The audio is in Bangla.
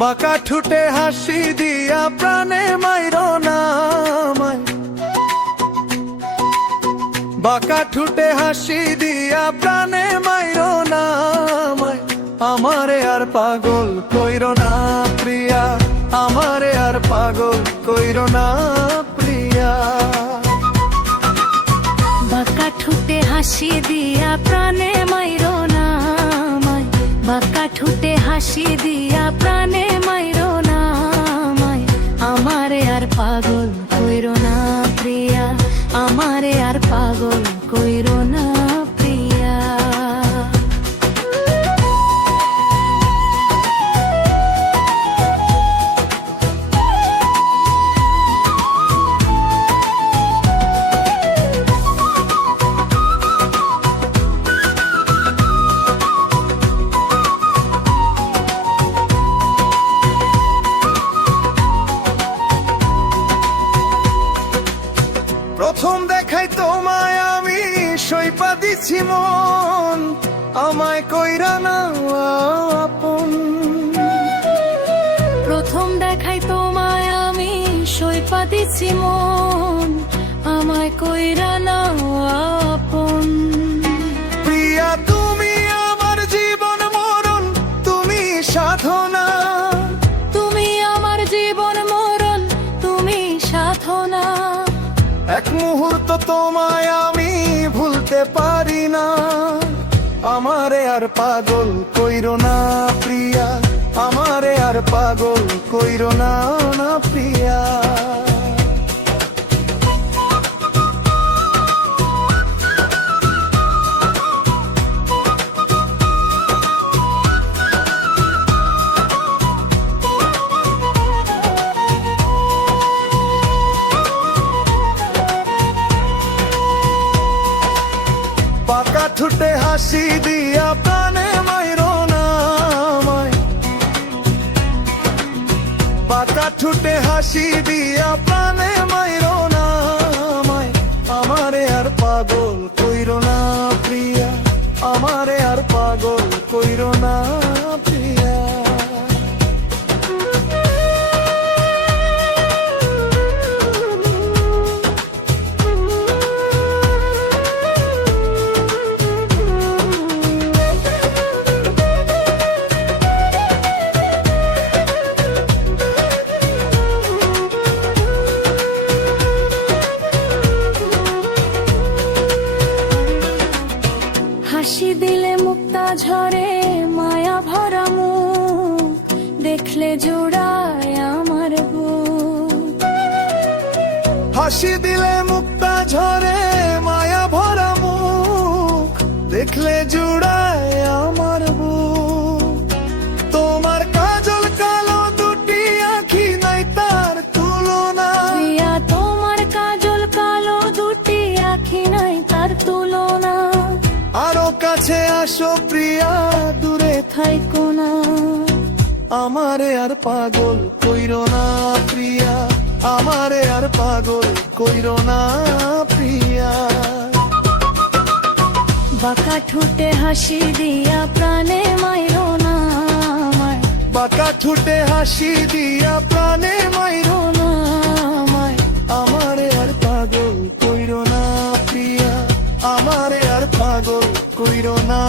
বাঁকা ঠুটে হাসি দিয়া প্রাণে মাইরো না আমায়, বাঁকা ঠুটে হাসি দিয়া প্রাণে মাইরো না আমায়। আমারে আর পাগল কইরো না প্রিয়া, আমারে আর পাগল কইরো না প্রিয়া। বাঁকা ঠুটে হাসি দিয়া প্রাণে মাইরো না আমায়, বাঁকা ঠুটে হাসি দিয়া প্রাণে মাইরো না আমায়। আমারে আর পাগল কইরো না প্রিয়া, আমারে আর পাগল কইরো না প্রিয়া। প্রথম দেখাই তোমায় আমি সইপা দিছি মন, আমায় কইরা না আপন। প্রথম দেখাই তোমায় আমি সইপা দিছি মন, আমায় কইরা না আপন। প্রিয়া তুমি আমার জীবন মরণ, তুমি সাধনা, তুমি আমার জীবন মরণ, তুমি সাধনা। এক মুহূর্ত তোমায় আমি ভুলতে পারি না। আমারে আর পাগল কইরো না প্রিয়া, আমারে আর পাগল কইরো না না প্রিয়া। বাঁকা ঠুটে হাসি দিয়া প্রাণে মাইরো না আমায়, বাঁকা ঠুটে হাসি দিয়া প্রাণে মাইরো না আমায়। আমারে আর পাগল কইরো না প্রিয়া, আমারে আর পাগল কইরো না প্রিয়া। হাসি দিলে মুক্তা ঝরে মায়া ভরা মুখ, দেখলে জোড়ায় আমার বুক। হাসি দিলে মুক্তা ঝরে মায়া ভরা মুখ, দেখলে জুড়ায় আমার বুক। তোমার কাজল কালো দুটি আখি নাই তার তুলনা, প্রিয়া তোমার কাজল কালো দুটি আখি নাই তার তুলনা। আরো কাছে আসো প্রিয়া, দূরে থাইকো না, আমারে আর পাগল কইরো না প্রিয়া, আমারে আর পাগল কইরো না প্রিয়া। বাঁকা ঠুটে হাসি দিয়া প্রাণে মাইরো না আমায়, বাঁকা ঠুটে হাসি দিয়া প্রাণে মাইরো না আমায়। আমারে আর পাগল কইরো না প্রিয়া, আমারে আর পাগল কইরো না।